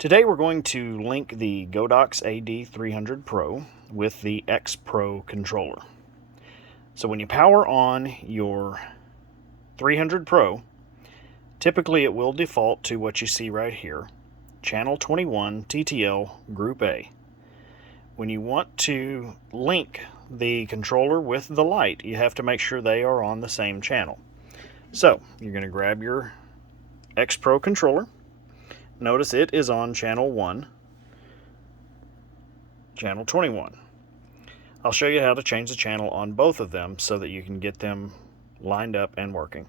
Today we're going to link the Godox AD300 Pro with the X Pro controller. So when you power on your 300 Pro, typically it will default to what you see right here, channel 21 TTL Group A. When you want to link the controller with the light, you have to make sure they are on the same channel. So you're going to grab your X Pro controller. Notice it is on channel 1, channel 21. I'll show you how to change the channel on both of them so that you can get them lined up and working.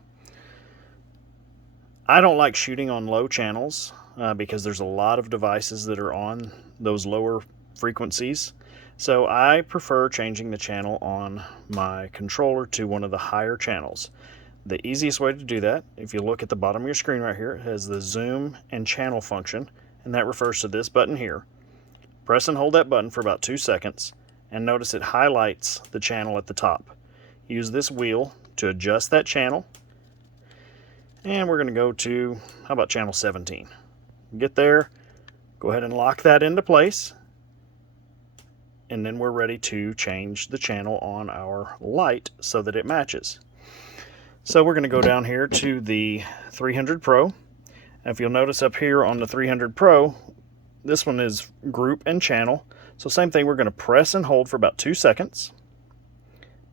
I don't like shooting on low channels because there's a lot of devices that are on those lower frequencies. So I prefer changing the channel on my controller to one of the higher channels. The easiest way to do that, if you look at the bottom of your screen right here, it has the zoom and channel function, and that refers to this button here. Press and hold that button for about 2 seconds, and notice it highlights the channel at the top. Use this wheel to adjust that channel, and we're going to go to, how about channel 17? Get there, go ahead and lock that into place, and then we're ready to change the channel on our light so that it matches. So we're going to go down here to the 300 Pro. And if you'll notice up here on the 300 Pro, this one is group and channel. So same thing, we're going to press and hold for about 2 seconds.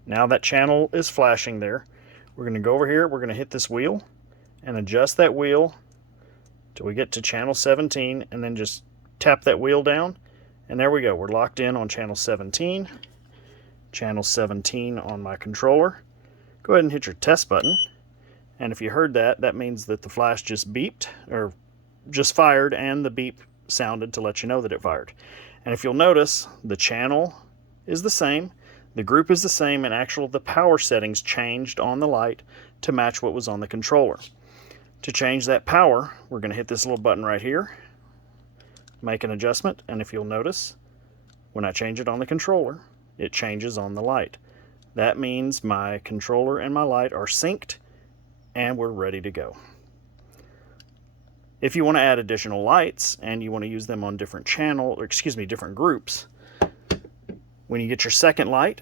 Now that channel is flashing there. We're going to go over here, we're going to hit this wheel and adjust that wheel till we get to channel 17, and then just tap that wheel down. And there we go, we're locked in on channel 17. Channel 17 on my controller. Go ahead and hit your test button, and if you heard that, that means that the flash just beeped, or just fired, and the beep sounded to let you know that it fired. And if you'll notice, the channel is the same, the group is the same, and actually the power settings changed on the light to match what was on the controller. To change that power, we're going to hit this little button right here, make an adjustment, and if you'll notice, when I change it on the controller, it changes on the light. That means my controller and my light are synced and we're ready to go. If you want to add additional lights and you want to use them on different different groups, when you get your second light,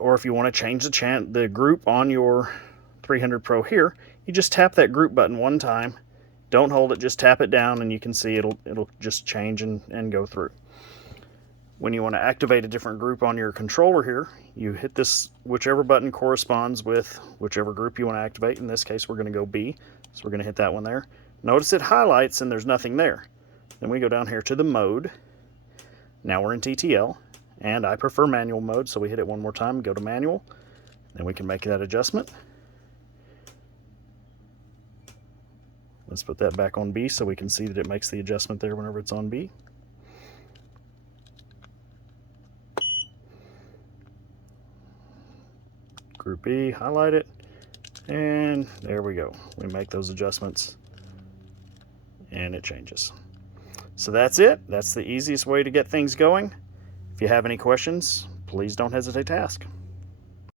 or if you want to change the group on your 300 Pro here, you just tap that group button one time. Don't hold it, just tap it down, and you can see it'll just change and go through. When you want to activate a different group on your controller here, you hit this, whichever button corresponds with whichever group you want to activate. In this case, we're going to go B, so we're going to hit that one there. Notice it highlights and there's nothing there. Then we go down here to the mode. Now we're in TTL, and I prefer manual mode, so we hit it one more time, go to manual, then we can make that adjustment. Let's put that back on B so we can see that it makes the adjustment there whenever it's on B. Group B, highlight it, and there we go. We make those adjustments and it changes. So that's it. That's the easiest way to get things going. If you have any questions, please don't hesitate to ask.